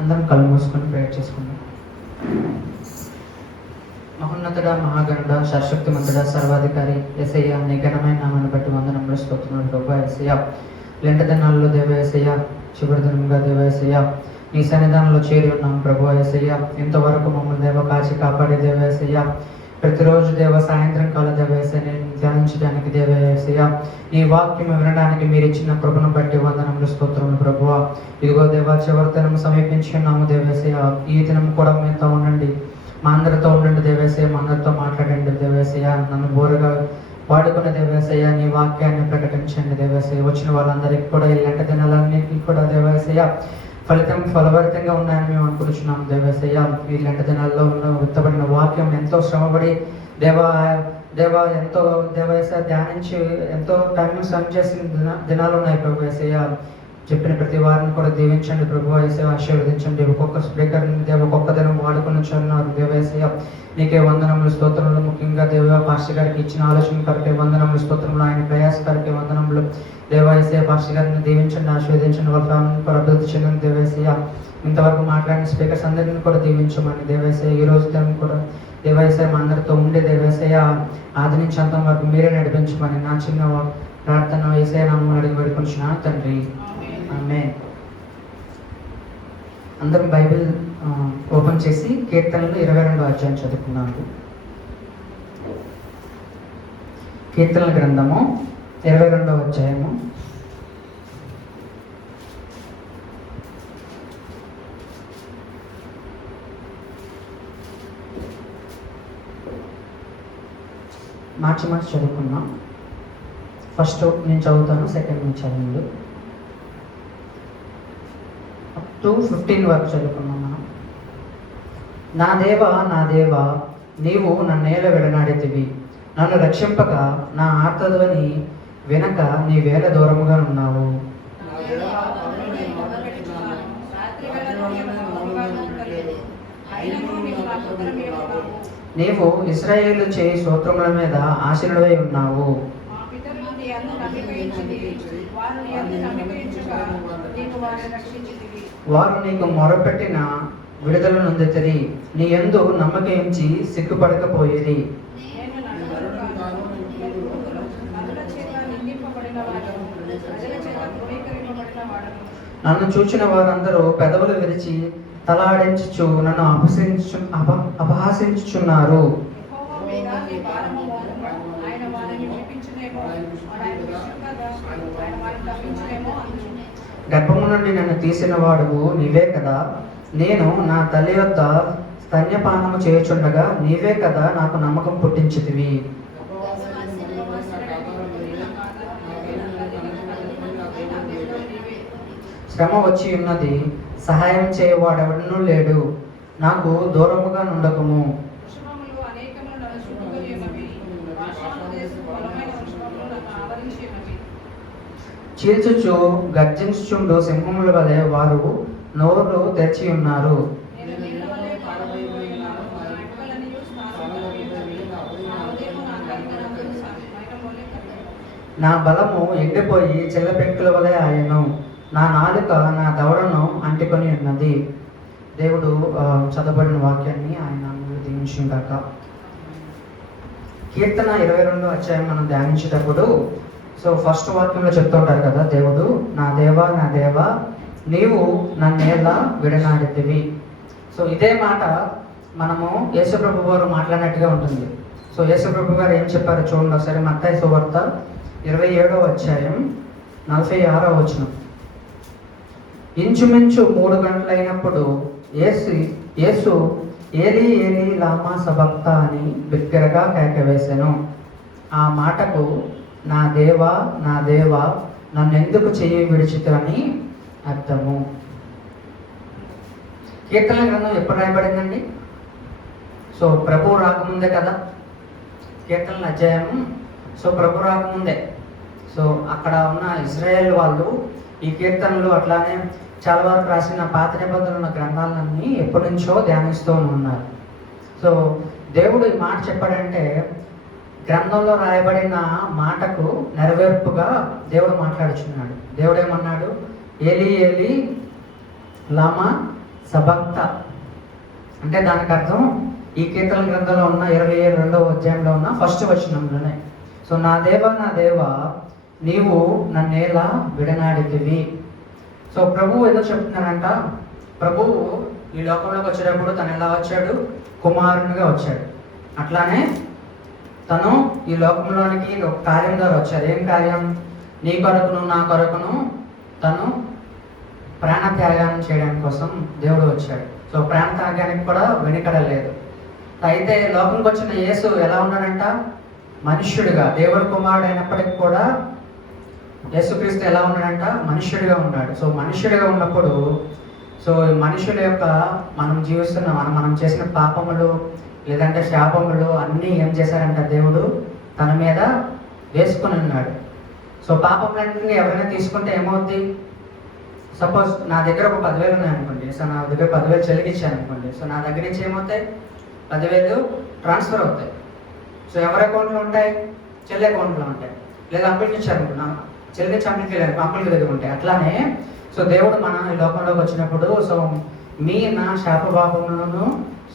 అందరం కళ్ళు మూసుకొని ప్రేయర్ చేసుకుందాం. మహోన్నతుడ, మహాగణుడ, సర్వశక్తిమంతుడ, సర్వాధికారి యేసయ్య, నీ ఘనమైన నామాన్ని బట్టి వందనములు స్తోత్రములు ప్రభు యేసయ్య. లెంట దినాల్లో దేవ యేసయ్య, చివరి దినంగా దేవ యేసయ్య నీ సన్నిధానంలో చేరి ఉన్నాం ప్రభు యేసయ్య. ఇంతవరకు మమ్మల్ని దేవ కాచి కాపాడే దేవ యేసయ్య, ప్రతిరోజు దేవ సాయంత్రం కాల దేవ యేసయ్య ధ్యానించడానికి దేవ యేసయ్య, ఈ వాక్యం వినడానికి మీరు ఇచ్చిన కృపను బట్టి వందనములు స్తోత్రములు ప్రభువా. ఇదిగో దేవ చివరి దినం సమీపించి ఉన్నాము దేవ యేసయ్య. ఈ దినం కూడా మీతో ఉండండి, మా అందరితో ఉండండి దేవేశయ్య, మా అందరితో మాట్లాడండి దేవేశయ్య. నన్ను బోరుగా వాడుకున్న దేవేశయ్య, నీ వాక్యాన్ని ప్రకటించండి దేవేశయ్య. వచ్చిన వాళ్ళందరికీ కూడా ఈ లెంట దినాలన్నింటినీ కూడా దేవేశయ్య ఫలభరితంగా ఉన్నాయని మేము అనుకుంటున్నాం దేవేశయ్య. ఈ లెంట దినాల్లో ఉన్న విత్తబడిన వాక్యం ఎంతో శ్రమపడి దేవ ఎంతో దేవేశయ్య ధ్యానించి ఎంతో టైం స్పెండ్ చేసిన దినాలు ఉన్నాయి ప్రభు యేసయ్య. చెప్పిన ప్రతి వారిని కూడా దీవించండి ప్రభు యేసయ్య, ఆశీర్వదించండి. ఒక్కొక్క స్పీకర్ని దేవ ఒక్కొక్క దినం వాడుకొని ఉన్నారు దేవ యేసయ్య. నీకే వందనములు స్తోత్రములు. ముఖ్యంగా దేవ పాస్టర్ గారికి ఇచ్చిన ఆలోచన కరికే వందనములు స్తోత్రములు. ఆయన ప్రయాస కరికే వందనములు దేవ యేసయ్య. పాస్టర్ గారిని దీవించండి, ఆశీర్వదించండి. వాళ్ళ ఫ్యామిలీని కూడా అభివృద్ధి చెందిన దేవ యేసయ్య. ఇంతవరకు మాట్లాడిన స్పీకర్స్ అందరినీ కూడా దీవించమని దేవ యేసయ్య. ఈ రోజు దినం కూడా దేవ యేసయ్య మా అందరితో ఉండే దేవ యేసయ్య, ఆది నుంచి అంతం వరకు మీరే నడిపించమని నా చిన్న ప్రార్థన యేసయ్య నామములో అడిగి వేడుకొంచున్నాను తండ్రి, ఆమేన్. అందరం బైబిల్ ఓపెన్ చేసి కీర్తనలు 22వ అధ్యాయం చదువుకున్నాను. కీర్తనల గ్రంథము 22వ అధ్యాయము మార్చి చదువుకున్నాం. ఫస్ట్ నేను చదువుతాను, సెకండ్ నుంచి చదవండి. 15 వరకు చదువుకున్నాం మనం. నా దేవా నీవు నన్నేల విడనాడితివి, నన్ను రక్షింపక నా ఆర్తధ్వని వినక నీ వేల దూరముగా ఉన్నావు. నీవు ఇశ్రాయేలు చేయి స్తోత్రముల మీద ఆశీనుడై ఉన్నావు. వారు నీకు మొరపెట్టిన విడుదల నొందితిరి, నీ యందు నమ్మకించి సిగ్గుపడకపోయిరి. నన్ను చూచిన వారందరూ పెదవులు విరిచి తలాడించుచు నన్ను అపహాసించుచున్నారు. గర్భము నుండి నన్ను తీసిన వాడువు నీవే కదా, నేను నా తల్లి వద్ద స్తన్యపానము చేయుచుండగా నీవే కదా నాకు నమ్మకం పుట్టించితివి. శ్రమ వచ్చి ఉన్నది, సహాయం చేయవాడెవడనూ లేడు, నాకు దూరముగా నుండకము. చీల్చుచు గర్జించుచుండు సింహముల వలె వారు నోరు తెరిచి ఉన్నారు. నా బలము ఎండిపోయి చిల్లపెంకుల వలె ఆయను, నా నాలుక నా దవడను అంటుకొని ఉన్నది. దేవుడు చదవబడిన వాక్యాన్ని ఆయన దీవించుగాక. కీర్తన 22వ అధ్యాయం మనం ధ్యానించేటప్పుడు ఫస్ట్ వాక్యంలో చెప్తుంటారు కదా, దేవుడు నా దేవా నీవు నన్నేలా విడనాడితివి. ఇదే మాట మనము యేసుప్రభు వారు మాట్లాడినట్టుగా ఉంటుంది. యేసుప్రభు గారు ఏం చెప్పారు చూడండి ఒకసారి. మత్తయి సువార్త 27వ అధ్యాయం 46వ వచనం. ఇంచుమించు 3 గంటలైనప్పుడు యేసు ఏలీ ఏలీ లామా సబక్తా అని బిగ్గరగా కేకవేసెను. ఆ మాటకు నా దేవా నన్నెందుకు చెయ్యి విడిచితని అర్థము. కీర్తనల గ్రంథం ఎప్పుడు రాయబడిందండి? ప్రభు రాకముందే కదా కీర్తనల అధ్యాయం. ప్రభు రాకముందే. అక్కడ ఉన్న ఇజ్రాయేల్ వాళ్ళు ఈ కీర్తనలు అట్లానే చాలా వరకు రాసిన పాత నిబంధనలు ఉన్న గ్రంథాలన్నీ ఎప్పటి నుంచో ధ్యానిస్తూ ఉన్నారు. దేవుడు ఈ మాట చెప్పాడంటే గ్రంథంలో రాయబడిన మాటకు నెరవేర్పుగా దేవుడు మాట్లాడుచున్నాడు. దేవుడు ఏమన్నాడు? ఏలీ ఏలీ లామా సభక్త అంటే దానికి అర్థం ఈ కీర్తన గ్రంథంలో ఉన్న 22వ అధ్యాయంలో ఉన్న ఫస్ట్ వచనంలోనే. సో నా దేవ నీవు నన్నేలా విడనాడితివి. సో ప్రభువు ఏదో చెప్తున్నానంట. ప్రభువు ఈ లోకంలోకి వచ్చేటప్పుడు తను ఎలా వచ్చాడు? కుమారునిగా వచ్చాడు. అట్లానే తను ఈ లోకంలోనికి ఒక కార్యం ద్వారా వచ్చాడు. ఏం కార్యం? నీ కొరకును నా కొరకును తను ప్రాణత్యాగాన్ని చేయడానికి కోసం దేవుడు వచ్చాడు. సో ప్రాణత్యాగానికి కూడా వెనుకడలేదు. అయితే లోకంకి వచ్చిన యేసు ఎలా ఉన్నాడంట? మనుష్యుడిగా, దేవుడి కుమారుడు అయినప్పటికీ కూడా యేసుక్రీస్తు ఎలా ఉన్నాడంట? మనుష్యుడిగా ఉన్నాడు. సో మనుష్యుడిగా ఉన్నప్పుడు సో మనుషుల యొక్క మనం జీవిస్తున్న మనం చేసిన పాపములు లేదంటే శాపములు అన్నీ ఏం చేశారంట? దేవుడు తన మీద వేసుకొని ఉన్నాడు. సో పాపములన్నింటినీ ఎవరైనా తీసుకుంటే ఏమవుద్ది? సపోజ్ నా దగ్గర ఒక 10,000 ఉన్నాయనుకోండి. సో నా దగ్గర 10,000 చెల్లికిచ్చాను అనుకోండి. సో నా దగ్గర నుంచి ఏమవుతాయి? 10,000 ట్రాన్స్ఫర్ అవుతాయి. సో ఎవరి అకౌంట్లో ఉంటాయి? చెల్లి అకౌంట్లో ఉంటాయి. లేదా అంకుల్కి ఇచ్చారనుకున్నాం, చెల్లి నుంచి అంకుల్కి వెళ్ళారు, అంకుల్కి దగ్గర ఉంటాయి. అట్లానే సో దేవుడు మన ఈ లోకంలోకి వచ్చినప్పుడు సో నా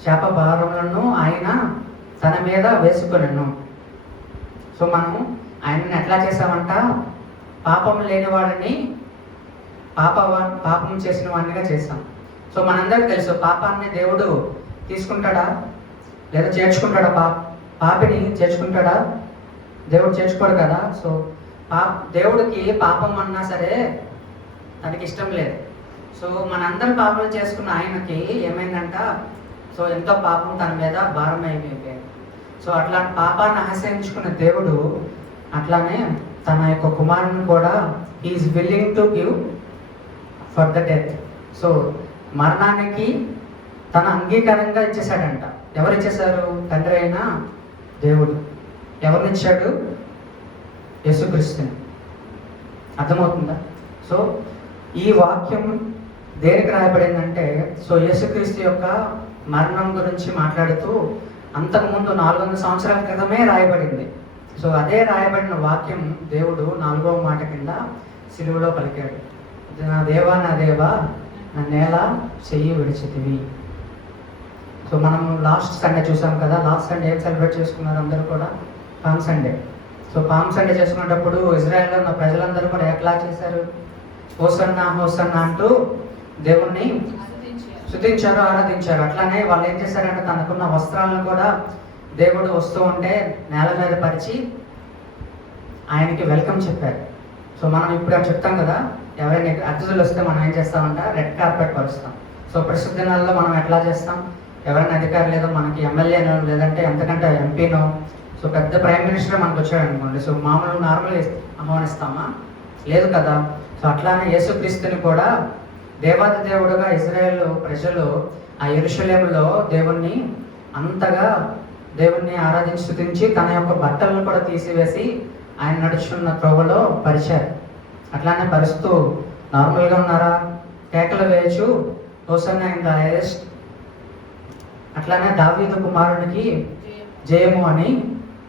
శాప భారములను ఆయన తన మీద వేసుకున్నాను. సో మనం ఆయనని ఎట్లా చేసామంట? పాపం లేని వాడిని పాపం చేసిన వాడినిగా చేశాం. సో మనందరికీ తెలుసు పాపాన్ని దేవుడు తీసుకుంటాడా లేదా చేర్చుకుంటాడా? పాపిని చేర్చుకుంటాడా? దేవుడు చేర్చుకోడు కదా. సో దేవుడికి పాపం అన్నా సరే తనకి ఇష్టం లేదు. సో మనందరం పాపం చేసుకున్న ఆయనకి ఏమైందంట? సో ఎంతో పాపం తన మీద భారం అయిపోయింది. సో అట్లాంటి పాపాన్ని ఆశ్రయించుకున్న దేవుడు అట్లానే తన యొక్క కుమారుని కూడా is willing to give for the death. So మరణానికి తన అంగీకారంగా ఇచ్చేసాడంట. ఎవరు ఇచ్చేశారు? తండ్రి అయిన దేవుడు. ఎవరినిచ్చాడు? యేసుక్రీస్తుని. అర్థమవుతుందా? సో ఈ వాక్యం దేనికి రాయబడిందంటే సో యేసుక్రీస్తు యొక్క మరణం గురించి మాట్లాడుతూ అంతకుముందు 400 సంవత్సరాల క్రితమే రాయబడింది. సో అదే రాయబడిన వాక్యం దేవుడు 4వ మాట కింద సిలువలో పలికాడు. నా దేవా నన్నేలా చెయ్యి విడిచితివి. సో మనం లాస్ట్ సండే చూసాం కదా. లాస్ట్ సండే ఏం సెలబ్రేట్ చేసుకున్నారు అందరూ కూడా? Palm Sunday. So palm Sunday చేసుకునేటప్పుడు ఇజ్రాయెల్లో ఉన్న ప్రజలందరూ కూడా ఎట్లా చేశారు? హోసన్నా హోసన్నా అంటూ దేవుణ్ణి స్తుతించారు, ఆరాధించారు. అట్లానే వాళ్ళు ఏం చేశారంటే తనకున్న వస్త్రాలను కూడా దేవుడు వస్తూ ఉంటే నేల మీద పరిచి ఆయనకి వెల్కమ్ చెప్పారు. సో మనం ఇప్పుడు చెప్తాం కదా, ఎవరైనా అతిథులు వస్తే మనం ఏం చేస్తామంట? రెడ్ కార్పెట్ పరుస్తాం. సో ప్రస్తుత దినాల్లో మనం ఎట్లా చేస్తాం? ఎవరైనా అధికారి లేదో మనకి ఎమ్మెల్యేనో లేదంటే ఎంతకంటే ఎంపీనో సో పెద్ద ప్రైమ్ మినిస్టర్ మనకు వచ్చాడు అనుకోండి. సో నార్మల్ ఆహ్వానిస్తామా? లేదు కదా. సో అట్లానే యేసుక్రీస్తుని కూడా దేవాది దేవుడుగా ఇజ్రాయేల్ ప్రజలు ఆ యెరూషలేములో అంతగా దేవుణ్ణి ఆరాధించి స్తుతించి తన యొక్క బట్టలను కూడా తీసివేసి ఆయన నడుచున్న త్రోవలో పరిచారు. అట్లానే పరుస్తూ నార్మల్గా ఉన్నారా? కేకలు వేయచ్చు హోసన్నా ఇన్ ద హైయెస్ట్. అట్లానే దావీదు కుమారునికి జయము అని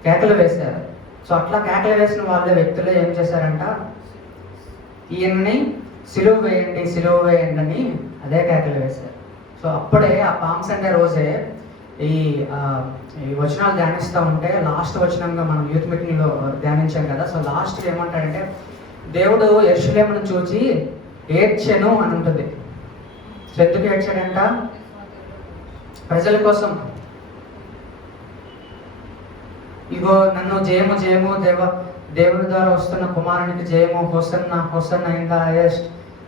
కేకలు వేశారు. సో అట్లా కేకలు వేసిన వాళ్ళ వ్యక్తులు ఏం చేశారంట? ఈయన్ని సిలువ వేయండి అని అదే కేకలు వేశారు. సో అప్పుడే ఆ పామ్ సండే రోజే ఈ వచనాలు ధ్యానిస్తూ ఉంటే లాస్ట్ వచనంగా మనం యూత్ మీటింగ్లో ధ్యానించాం కదా. సో లాస్ట్ ఏమంటాడంటే దేవుడు యెరూషలేమును చూచి ఏడ్చెను అని ఉంటుంది. సో ఎందుకు ఏడ్చాడంట? ప్రజల కోసం. ఇగో నన్ను జయము దేవుని ద్వారా వస్తున్న కుమారునికి జయము, హోసన్నా ఇన్ ద హైయెస్ట్,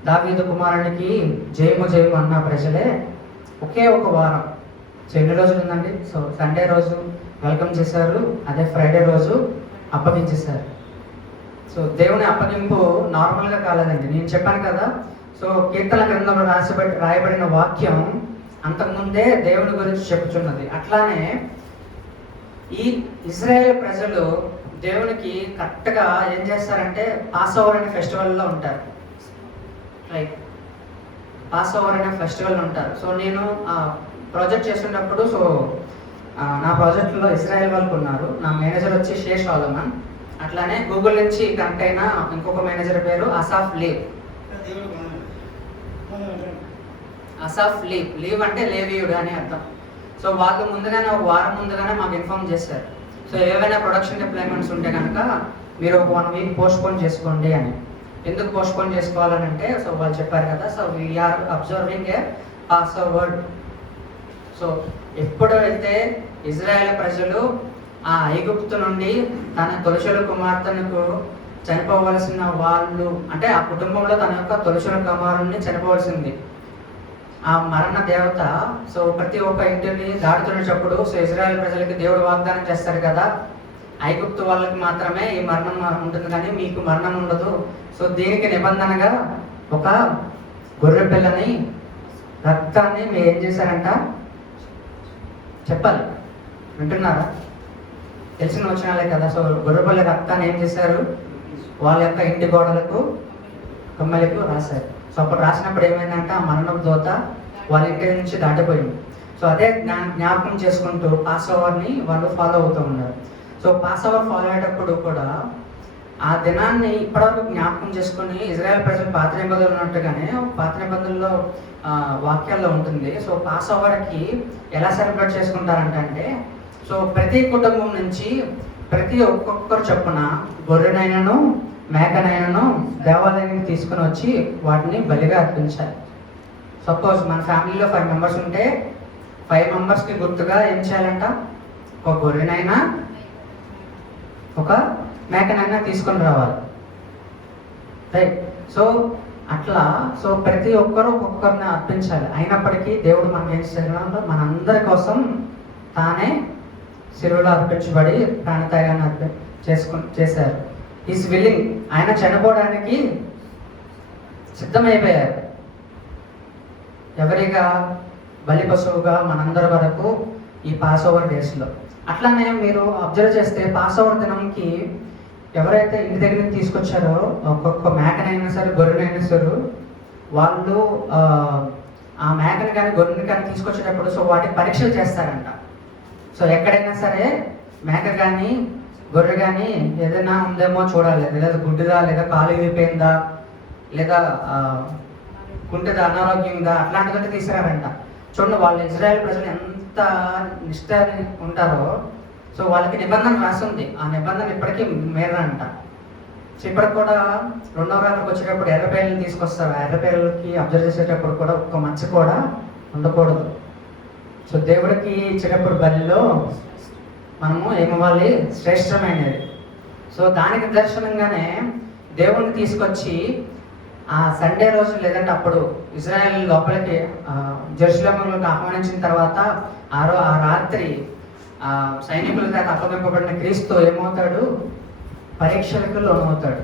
దావీదు కుమారునికి జయము అన్న ప్రజలే ఒకే ఒక వారం. సో ఎన్ని రోజులు ఉందండి? సో సండే రోజు వెల్కమ్ చేశారు, అదే ఫ్రైడే రోజు అప్పగించేశారు. సో దేవుని అప్పగింపు నార్మల్గా కాలేదండి. నేను చెప్పాను కదా. సో కీర్తన గ్రంథంలో రాయబడిన వాక్యం అంతకుముందే దేవుని గురించి చెప్పుచున్నది. అట్లానే ఈ ఇజ్రాయేల్ ప్రజలు దేవునికి కరెక్ట్గా ఏం చేస్తారంటే పాస్ ఓవర్ అనే ఫెస్టివల్లో ఉంటారు. రైట్, పాస్ ఓవర్ అనే ఫెస్టివల్ ఉంటారు. సో నేను ప్రాజెక్ట్ చేస్తున్నప్పుడు సో నా ప్రాజెక్ట్లో ఇజ్రాయెల్ వాళ్ళు ఉన్నారు. నా మేనేజర్ వచ్చి షేష్ సోలమన్. అట్లానే గూగుల్ నుంచి కనెక్ట్ అయిన ఇంకొక మేనేజర్ పేరు అసాఫ్ లీవ్. అసాఫ్ లీవ్ అంటే లేవీయుడు అని అర్థం. సో వాళ్ళు ముందుగానే ఒక వారం ముందుగానే మాకు ఇన్ఫార్మ్ చేశారు. సో ఏవైనా ప్రొడక్షన్ డిప్లాయ్మెంట్స్ ఉంటే కనుక మీరు ఒక 1 వీక్ పోస్ట్పోన్ చేసుకోండి అని. ఎందుకు పోస్ట్పోన్ చేసుకోవాలని అంటే, సో వాళ్ళు చెప్పారు కదా, సో వీఆర్ అబ్జర్వింగ్ ఏ పాస్ ఓవర్. సో ఎప్పుడైతే ఇజ్రాయెల్ ప్రజలు ఆ ఐగుప్తు నుండి తన తొలిచూలు కుమార్తెకు చనిపోవలసిన వాళ్ళు, అంటే ఆ కుటుంబంలో తన యొక్క తొలిచూలు కుమారుణ్ణి చనిపోవలసింది ఆ మరణ దేవత. సో ప్రతి ఒక్క ఇంటిని దాడుతున్నప్పుడు సో ఇజ్రాయెల్ ప్రజలకి దేవుడు వాగ్దానం చేస్తారు కదా, ఐగుప్తు వాళ్ళకి మాత్రమే ఈ మరణం ఉంటుంది కానీ మీకు మరణం ఉండదు. సో దీనికి నిబంధనగా ఒక గొర్రె పిల్లని రక్తాన్ని మీరు ఏం చేశారంట చెప్పాలి, వింటున్నారా? తెలిసిన వచనాలే కదా. సో గొర్రెపిల్ల రక్తాన్ని ఏం చేశారు, వాళ్ళ యొక్క ఇంటి గోడలకు కమ్మలకు రాశారు. సో అప్పుడు రాసినప్పుడు ఏమైందంటే ఆ మరణం దోత వాళ్ళ ఇంటి నుంచి దాటిపోయింది. సో అదే జ్ఞాపకం చేసుకుంటూ పాస్ ఓవర్ని వాళ్ళు ఫాలో అవుతూ ఉన్నారు. సో పాస్ ఓవర్ ఫాలో అయ్యేటప్పుడు కూడా ఆ దినాన్ని ఇప్పటివరకు జ్ఞాపకం చేసుకుని ఇజ్రాయెల్ ప్రజలు పాత నిబంధనలు ఉన్నట్టుగానే పాత నిబంధనల్లో వాక్యాల్లో ఉంటుంది. సో పాస్ ఓవర్కి ఎలా సెలబ్రేట్ చేసుకుంటారంటే, సో ప్రతి కుటుంబం నుంచి ప్రతి ఒక్కొక్కరు చొప్పున గొర్రెనైనను మేకనైనను దేవాలయానికి తీసుకుని వచ్చి వాటిని బలిగా అర్పించాలి. సపోజ్ మన ఫ్యామిలీలో 5 మెంబర్స్ ఉంటే 5 మెంబర్స్కి గుర్తుగా ఏం చేయాలంట, ఒక గొర్రెనైనా ఒక మేకనైనా తీసుకొని రావాలి, రైట్? సో అట్లా సో ప్రతి ఒక్కరు ఒక్కొక్కరిని అర్పించాలి. అయినప్పటికీ దేవుడు మనకి ఏం చేశారు, మనందరి కోసం తానే శిలువలో అర్పించబడి ప్రాణత్యాగాన్ని చేశారు. ఈజ్ విల్లింగ్, ఆయన చనిపోవడానికి సిద్ధమైపోయారు. ఎవరిగా బలి పశువుగా మనందరి వరకు ఈ పాస్ ఓవర్ డేస్లో. అట్లానే మీరు అబ్జర్వ్ చేస్తే పాస్ ఓవర్ దినంకి ఎవరైతే ఇంటి దగ్గర నుంచి తీసుకొచ్చారో ఒక్కొక్క మేకనైనా సరే గొర్రెనైనా సరే వాళ్ళు ఆ మేకని కానీ గొర్రెని కానీ తీసుకొచ్చేటప్పుడు సో వాటికి పరీక్షలు చేస్తారంట. సో ఎక్కడైనా సరే మేక కానీ గొర్రె కానీ ఏదైనా ఉందేమో చూడాలి, లేదా గుడ్డుదా, లేదా కాలు విరిపోయిందా, లేదా కుంటిదా, అనారోగ్యం ఉందా, అట్లాంటిదంటే తీసుకురారంట. చూడండి వాళ్ళు ఇజ్రాయెల్ ప్రజలు ఎంత నిష్ఠ ఉంటారో. సో వాళ్ళకి నిబంధన రాసింది, ఆ నిబంధన ఇప్పటికీ మేరంట. సో ఇప్పటికి కూడా 2వ రాత్రికి వచ్చేటప్పుడు ఎర్రపేలను తీసుకొస్తారు. ఆ ఎర్రపేలకి అబ్జర్వ్ చేసేటప్పుడు కూడా ఒక్క మచ్చ కూడా ఉండకూడదు. సో దేవుడికి ఇచ్చేటప్పుడు బలిలో మనము ఏమవ్వాలి, శ్రేష్టమైనది. సో దానికి దర్శనంగానే దేవుడిని తీసుకొచ్చి ఆ సండే రోజు లేదంటే అప్పుడు ఇజ్రాయెల్ లోపలికి జెరూసలేములోకి ఆహ్వానించిన తర్వాత ఆ రాత్రి సైనికుల చేత అప్పగింపబడిన క్రీస్తు ఏమవుతాడు, పరీక్షలకు లోనవుతాడు.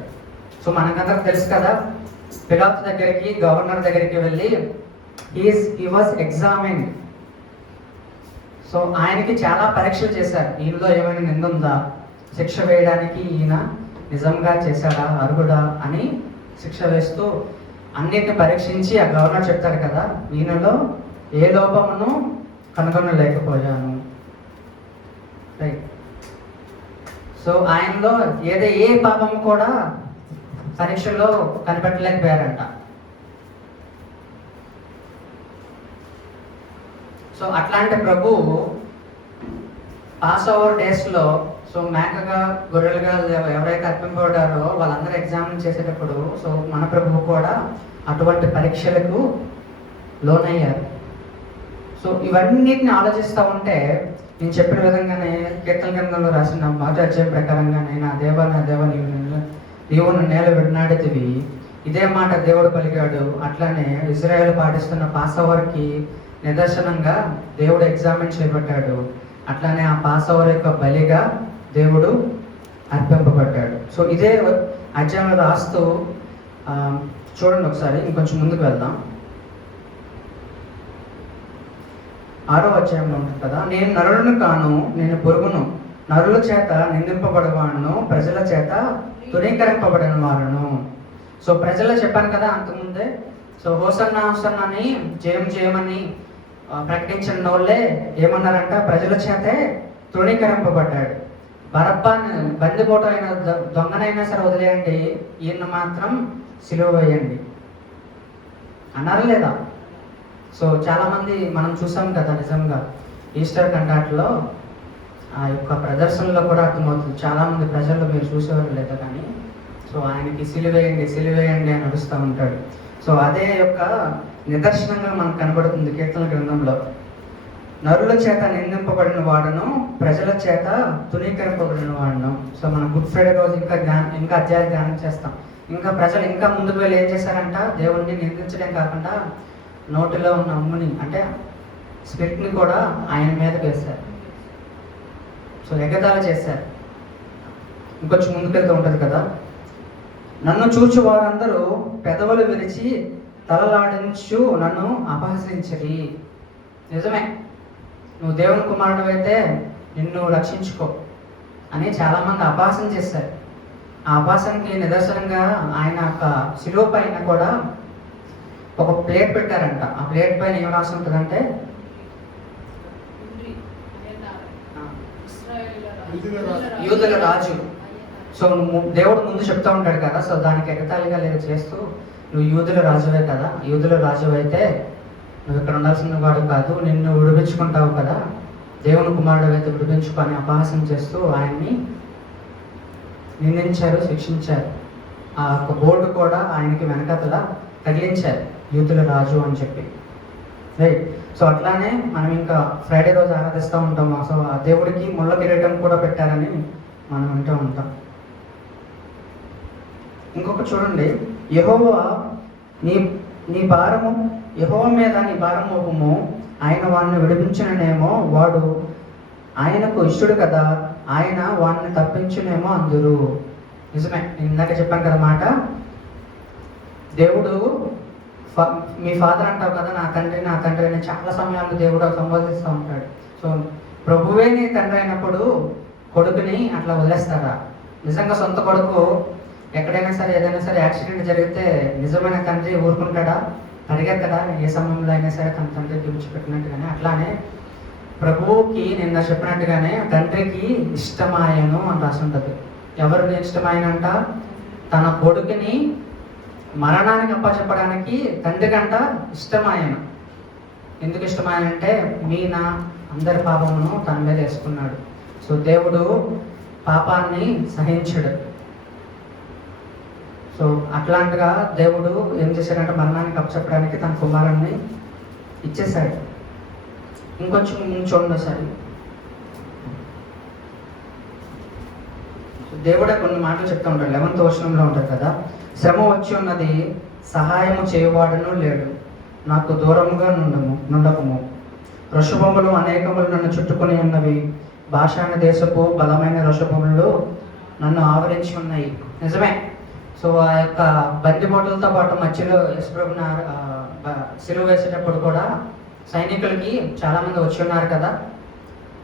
సో మనకందరికి తెలుసు కదా, పిలాతు దగ్గరికి గవర్నర్ దగ్గరికి వెళ్ళి హీ వాజ్ ఎగ్జామిన్డ్. సో ఆయనకి చాలా పరీక్షలు చేశారు. ఈయనలో ఏమైనా నిందుందా, శిక్ష వేయడానికి ఈయన నిజంగా చేశాడా, అర్హుడా అని శిక్ష వేస్తూ అన్నిటిని పరీక్షించి ఆ గవర్నర్ చెప్తారు కదా, ఈయనలో ఏ లోపమును కనుగొనలేకపోయాను, రైట్? సో ఆయనలో ఏ పాపము కూడా పరీక్షలో కనిపెట్టలేకపోయారంట. సో అట్లాంటి ప్రభువు పాస్ ఓవర్ డేస్లో సో మేకగా గొర్రెలుగా ఎవరైతే అర్పింపబడ్డారో వాళ్ళందరూ ఎగ్జామిన్ చేసేటప్పుడు సో మన ప్రభువు కూడా అటువంటి పరీక్షలకు లోనయ్యారు. సో ఇవన్నిటిని ఆలోచిస్తూ ఉంటే నేను చెప్పిన విధంగానే కీర్తన గ్రంథంలో రాసిన 1వ అధ్యాయం ప్రకారంగానే నా దేవ నీవు నేల విడనాడితివి, ఇదే మాట దేవుడు పలికాడు. అట్లానే ఇజ్రాయెల్ పాటిస్తున్న పాస్ ఓవర్కి నిదర్శనంగా దేవుడు ఎగ్జామిన్ చేపట్టాడు. అట్లానే ఆ పాస్ ఓవర్ యొక్క బలిగా దేవుడు అర్పింపబడ్డాడు. సో ఇదే అధ్యాయంలో రాస్తూ చూడండి ఒకసారి, ఇంకొంచెం ముందుకు వెళ్దాం. 6వ అధ్యాయంలో ఉంటుంది కదా, నేను నరులను కాను, నేను పురుగును, నరుల చేత నిందింపబడవాడును, ప్రజల చేత తునీకరింపబడిన వారును. సో ప్రజల్లో చెప్పాను కదా అంతకుముందే, సో హోసన్నా హోసన్నా అని జయమని ప్రకటించిన వాళ్ళే ఏమన్నారంట, ప్రజల చేతే తృణీకరింపబడ్డాడు. బరబ్బాని బందిపోటు అయిన దొంగనైనా సరే వదిలేయండి, ఈయన మాత్రం సిలువ వేయండి అన్నారు లేదా? సో చాలామంది మనం చూసాం కదా నిజంగా ఈస్టర్ కంటాట్లో ఆ యొక్క ప్రదర్శనలో కూడా అర్థమవుతుంది. చాలామంది ప్రజలు మీరు చూసేవారు లేదా కానీ సో ఆయనకి సిలువేయండి సిలువేయండి అని నడుస్తూ ఉంటాడు. సో అదే యొక్క నిదర్శనంగా మనకు కనబడుతుంది కీర్తన గ్రంథంలో. నరుల చేత నిందింపబడిన వాడును, ప్రజల చేత తునీకరింపబడిన వాడును. సో మనం గుడ్ ఫ్రైడే రోజు ఇంకా అధ్యాయ ధ్యానం చేస్తాం. ఇంకా ప్రజలు ఇంకా ముందుకు వెళ్ళి ఏం చేశారంట, దేవుణ్ణి నిందించడం కాకుండా నోటిలో ఉన్న ఉమ్ముని అంటే స్పిరిట్ని కూడా ఆయన మీద వేశారు. సో ఎగతాళి చేశారు. ఇంకొంచెం ముందుకెళ్తూ ఉంటుంది కదా, నన్ను చూచు వారందరూ పెదవులు విరిచి తలలాడించు నన్ను అపహసించరి. నిజమే, నువ్వు దేవుని కుమారుడు అయితే నిన్ను రక్షించుకో అని చాలామంది అపహాసం చేశారు. ఆ అపహాసానికి నిదర్శనంగా ఆయన యొక్క శిలువ పైన కూడా ఒక ప్లేట్ పెట్టారంట. ఆ ప్లేట్ పైన ఏం రాసి ఉంటుందంటే యూదుల రాజు. సో దేవుడు ముందు చెప్తా ఉంటాడు కదా, సో దానికి ఎగతాళిగా లేదు చేస్తూ, నువ్వు యూదుల రాజువే కదా, యూదుల రాజు అయితే నువ్వు ఇక్కడ ఉండాల్సిన వాడు కాదు, నిన్ను విడిపించుకుంటావు కదా, దేవుని కుమారుడు అయితే విడిపించుకొని అపహాసం చేస్తూ ఆయన్ని నిందించారు, శిక్షించారు. ఆ యొక్క బోర్డు కూడా ఆయనకి వెనకతల తగిలించారు, యూదుల రాజు అని చెప్పి. రైట్. సో అట్లానే మనం ఇంకా ఫ్రైడే రోజు ఆరాధిస్తూ ఉంటాము. సో ఆ దేవుడికి ముళ్ళ కిరీటం కూడా పెట్టారని మనం వింటూ ఉంటాం. ఇంకొక చూడండి, యెహోవా నీ భారము, యెహోవా మీద నీ భారం మోపము, ఆయన వాడిని విడిపించిననేమో, వాడు ఆయనకు ఇష్టడు కదా, ఆయన వాడిని తప్పించునేమో అందరూ. నిజమే, ఇందాక చెప్పాను కదా మాట, దేవుడు మీ ఫాదర్ అంటావు కదా, నా తండ్రి అని చాలా సమయాల్లో దేవుడు సంబోధిస్తూ ఉంటాడు. సో ప్రభువే నీ తండ్రి అయినప్పుడు కొడుకుని అట్లా వదిలేస్తారా? నిజంగా సొంత కొడుకు ఎక్కడైనా సరే ఏదైనా సరే యాక్సిడెంట్ జరిగితే నిజమైన తండ్రి ఊరుకుంటాడా? పరిగెత్తడా? ఏ సమయంలో అయినా సరే తన తండ్రికి విడిచిపెట్టినట్టుగానే అట్లానే ప్రభువుకి నిన్న చెప్పినట్టుగానే తండ్రికి ఇష్టమాయను అని రాసి ఉంటుంది. ఎవరికి ఇష్టమాయనంట? తన కొడుకుని మరణానికి అప్పచెప్పడానికి తండ్రి కంట ఇష్టమాయన. ఎందుకు ఇష్టమాయనంటే నా అందరి పాపమును తన మీద వేసుకున్నాడు. సో దేవుడు పాపాన్ని సహించడు. సో అట్లాంటిగా దేవుడు ఏం చేశాడంటే మరణానికి అప్పచెప్పడానికి తన కుమారుణ్ణి ఇచ్చేశాడు. ఇంకొంచెం చూడండి ఒకసారి, దేవుడే కొన్ని మాటలు చెప్తూ ఉంటాడు. 11వ వచనంలో ఉంటుంది కదా, శ్రమ వచ్చి ఉన్నది, సహాయము చేయవాడును లేడు, నాకు దూరముగా నుండకము. వృషభములు అనేకములు నన్ను చుట్టుకొని ఉన్నవి, భాషాన దేశపు బలమైన వృషభములు నన్ను ఆవరించి ఉన్నాయి. నిజమే. సో ఆ యొక్క బందిపోటులతో పాటు మధ్యలో యేసుప్రభుని సిలువ వేసేటప్పుడు కూడా సైనికులకి చాలామంది వచ్చి ఉన్నారు కదా,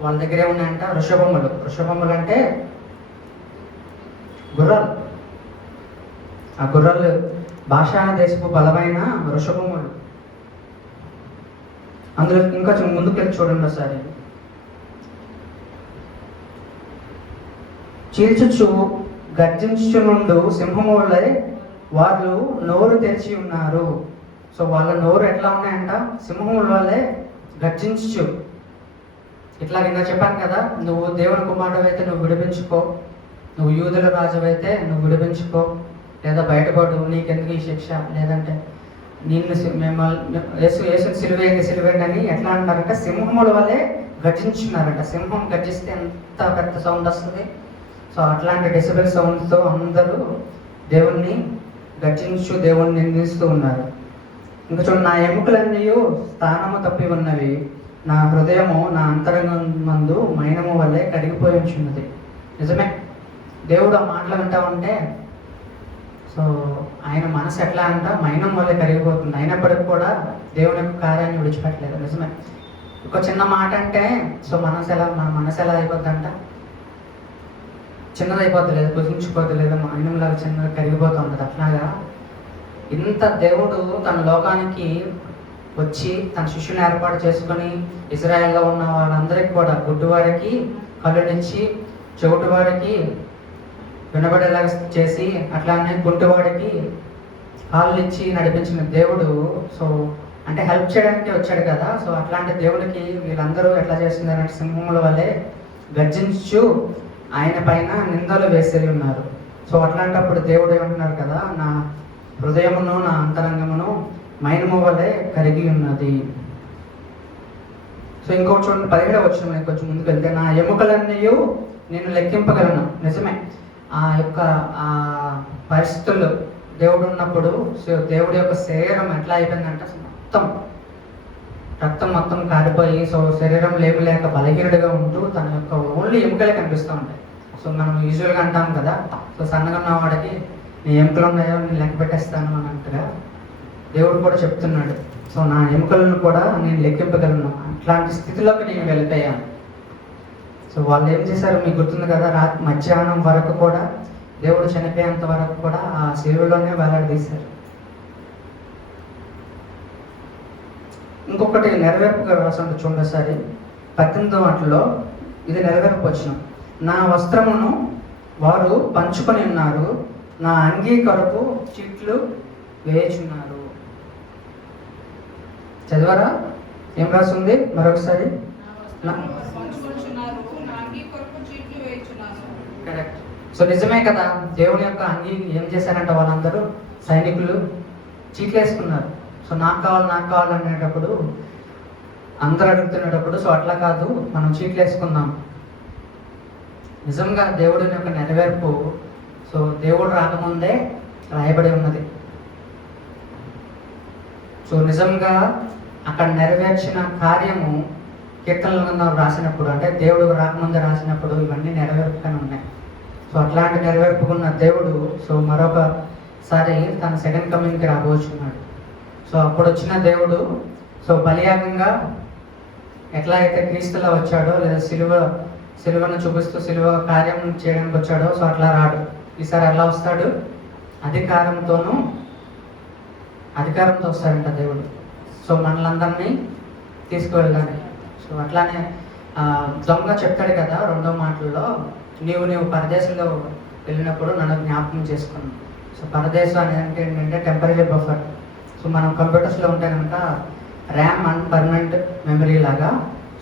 వాళ్ళ దగ్గరే ఉన్నాయంట వృషభములు. వృషభములు అంటే గుర్రాలు. ఆ గుర్రాలు భాషాన దేశపు బలమైన వృషభములు. అందులో ఇంకా ముందుకెళ్ళి చూడండి ఒకసారి, చీల్చుచు గర్జించుచునుండు సింహము వలె వాళ్ళు నోరు తెరిచి ఉన్నారు. సో వాళ్ళ నోరు ఎట్లా ఉన్నాయంట? సింహముల వల్లే గర్జించు. ఇట్లా ఇంకా చెప్పాను కదా, నువ్వు దేవుని కుమారుడు అయితే నువ్వు విడిపించుకో, నువ్వు యూదుల రాజు అయితే నువ్వు విడిపించుకో, లేదా బయటపడు, నీకెందుకు ఈ శిక్ష, లేదంటే నిన్ను యేసుని సిలువేయండి అని ఎట్లా అంటారంటే సింహముల వల్లే గర్జించున్నారంట. సింహం గర్జిస్తే ఎంత పెద్ద సౌండ్ వస్తుంది. సో అట్లాంటి డెసిబెల్ సౌండ్తో అందరూ దేవుణ్ణి గర్జించు, దేవుణ్ణి నిందిస్తూ ఉన్నారు. ఇంకా చూడండి, నా ఎముకలన్నీ స్థానము తప్పి ఉన్నవి, నా హృదయము నా అంతరంగమందు మైనము వల్లే కరిగిపోయి ఉంచున్నది. నిజమే, దేవుడు ఆ మాటలు వింటా ఉంటే సో ఆయన మనసు ఎట్లా అంట మైనం వల్లే కరిగిపోతుంది. అయినప్పటికీ కూడా దేవుని యొక్క కార్యాన్ని విడిచిపెట్టలేదు. నిజమే, ఒక చిన్న మాట అంటే సో మన మనసు ఎలా అయిపోద్దంట, చిన్నదైపోద్ది, లేదు కుదించిపోద్ది, లేదా మైనంలాగా చిన్నగా కరిగిపోతూ ఉంటుంది. అట్లాగా ఇంత దేవుడు తన లోకానికి వచ్చి తన శిష్యుని ఏర్పాటు చేసుకొని ఇజ్రాయెల్లో ఉన్న వాళ్ళందరికీ కూడా గుడ్డివాడికి కళ్ళునిచ్చి, చెవిటివాడికి వినబడేలాగా చేసి, అట్లానే గుంటివాడికి కాళ్ళు ఇచ్చి నడిపించిన దేవుడు. సో అంటే హెల్ప్ చేయడానికి వచ్చాడు కదా. సో అట్లాంటి దేవుడికి వీళ్ళందరూ ఎట్లా చేస్తున్నారంటే సింహముల వల్లే గర్జించు ఆయన పైన నిందలు వేసి ఉన్నారు. సో అట్లాంటప్పుడు దేవుడు ఏమంటున్నారు కదా, నా హృదయమును నా అంతరంగమును మైనము వల్లే కరిగి ఉన్నది. సో ఇంకొకటి చూడండి, 17వ వచనం నేను కొంచెం ముందుకు వెళ్తే, నా ఎముకలన్నీ నేను లెక్కింపగలను. నిజమే, ఆ యొక్క ఆ పరిస్థితుల్లో దేవుడు ఉన్నప్పుడు దేవుడి యొక్క శరీరం ఎట్లా అయిపోయిందంటే రక్తం మొత్తం కారిపోయి, సో శరీరం లేక బలహీనుడిగా ఉంటూ తన యొక్క ఓన్లీ ఎముకలే కనిపిస్తూ ఉంటాయి. సో మనం యూజువల్గా అంటాం కదా, సో సన్నగా ఉన్న వాడికి నీ ఎముకలు ఉన్నాయో నేను లెక్క పెట్టేస్తాను అన్నట్టుగా దేవుడు కూడా చెప్తున్నాడు. సో నా ఎముకలను కూడా నేను లెక్కింపగలను. అట్లాంటి స్థితిలోకి నేను వెళ్ళిపోయాను. సో వాళ్ళు ఏం చేశారు మీకు గుర్తుంది కదా, మధ్యాహ్నం వరకు కూడా దేవుడు చనిపోయేంత వరకు కూడా ఆ శిలువలోనే వేలాడదీశారు. ఇంకొకటి నెరవేర్పుగా రాసండి చూడండి ఒకసారి, 18వ మాటలో ఇది నెరవేర్పు వచ్చిన, నా వస్త్రమును వారు పంచుకొని ఉన్నారు, నా అంగీ కొరకు చీట్లు వేయుచున్నారు. చదివారా ఏం రాస్తుంది మరొకసారి? కరెక్ట్. సో నిజమే కదా, దేవుని యొక్క అంగీ ఏం చేశారంటే వాళ్ళందరూ సైనికులు చీట్లు వేసుకున్నారు. సో నాకు కావాలి అనేటప్పుడు అందరూ అడుగుతున్నప్పుడు, సో అట్లా కాదు మనం చీట్లు వేసుకుందాం. నిజంగా దేవుడి యొక్క నెరవేర్పు సో దేవుడు రాకముందే రాయబడి ఉన్నది. సో నిజంగా అక్కడ నెరవేర్చిన కార్యము కీర్తనలు రాసినప్పుడు, అంటే దేవుడు రాకముందే రాసినప్పుడు ఇవన్నీ నెరవేర్పుగానే ఉన్నాయి. సో అట్లాంటి నెరవేర్పుకున్న దేవుడు సో మరొకసారి తన సెకండ్ కమింగ్కి రాబోచున్నాడు. సో అప్పుడు వచ్చిన దేవుడు సో బలియాగంగా ఎట్లా అయితే క్రీస్తులో వచ్చాడో, లేదా సిలువను చూపిస్తూ సిలువ కార్యం చేయడానికి వచ్చాడో, సో అట్లా రాడు. ఈసారి ఎలా వస్తాడు? అధికారంతో వస్తాడంట దేవుడు. సో మనలందరినీ తీసుకువెళ్ళాలి. సో అట్లానే దొంగ చెప్తాడు కదా 2వ మాటల్లో, నీవు పరదేశంలో వెళ్ళినప్పుడు నన్ను జ్ఞాపకం చేసుకున్నాను. సో పరదేశం అనేది ఏంటంటే టెంపరీ బఫర్. సో మనం కంప్యూటర్స్లో ఉంటే కనుక ర్యామ్ అండ్ పర్మనెంట్ మెమరీ లాగా,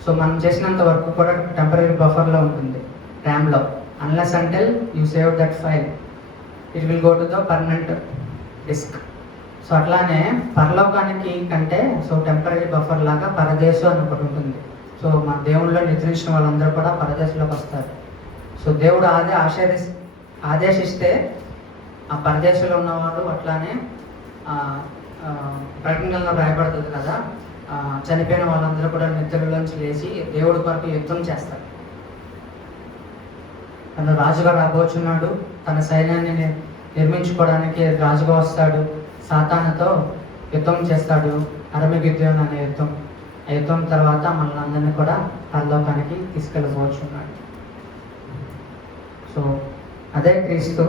సో మనం చేసినంత వరకు కూడా టెంపరీ బఫర్లో ఉంటుంది ర్యామ్లో. Unless until you save that file it will go to the permanent disk. So అట్లానే పరలోకానికి కంటే సో టెంపరీ బఫర్ లాగా పరదేశం అని ఒకటి ఉంటుంది. సో మన దేవుళ్ళలో నిద్రించిన వాళ్ళందరూ కూడా పరదేశంలోకి వస్తారు. సో దేవుడు ఆదేశిస్తే ఆ పరదేశంలో ఉన్నవాళ్ళు అట్లానే ప్రకటనలో రాయబడుతుంది కదా, చనిపోయిన వాళ్ళందరూ కూడా నిద్రలోంచి లేచి దేవుడి కొరకు యుద్ధం చేస్తారు. తను రాజుగా రాబోచున్నాడు, తన సైన్యాన్ని నిర్మించుకోవడానికి రాజుగా వస్తాడు, సాతానుతో యుద్ధం చేస్తాడు, అరమగిద్యోను అనే యుద్ధం. ఆ యుద్ధం తర్వాత మనల్ని అందరినీ కూడా పరలోకానికి తీసుకెళ్ళబోచున్నాడు. సో అదే క్రీస్తు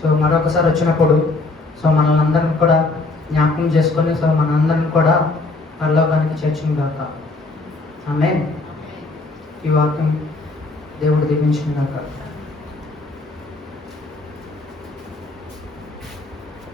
సో మరొకసారి వచ్చినప్పుడు సో మనల్ని అందరిని కూడా జ్ఞాపకం చేసుకొని సో మనందరిని కూడా పరలోకానికి చేర్చుగాక. ఆమేన్. ఈ వాక్యం దేవుడు దీవించుగాక.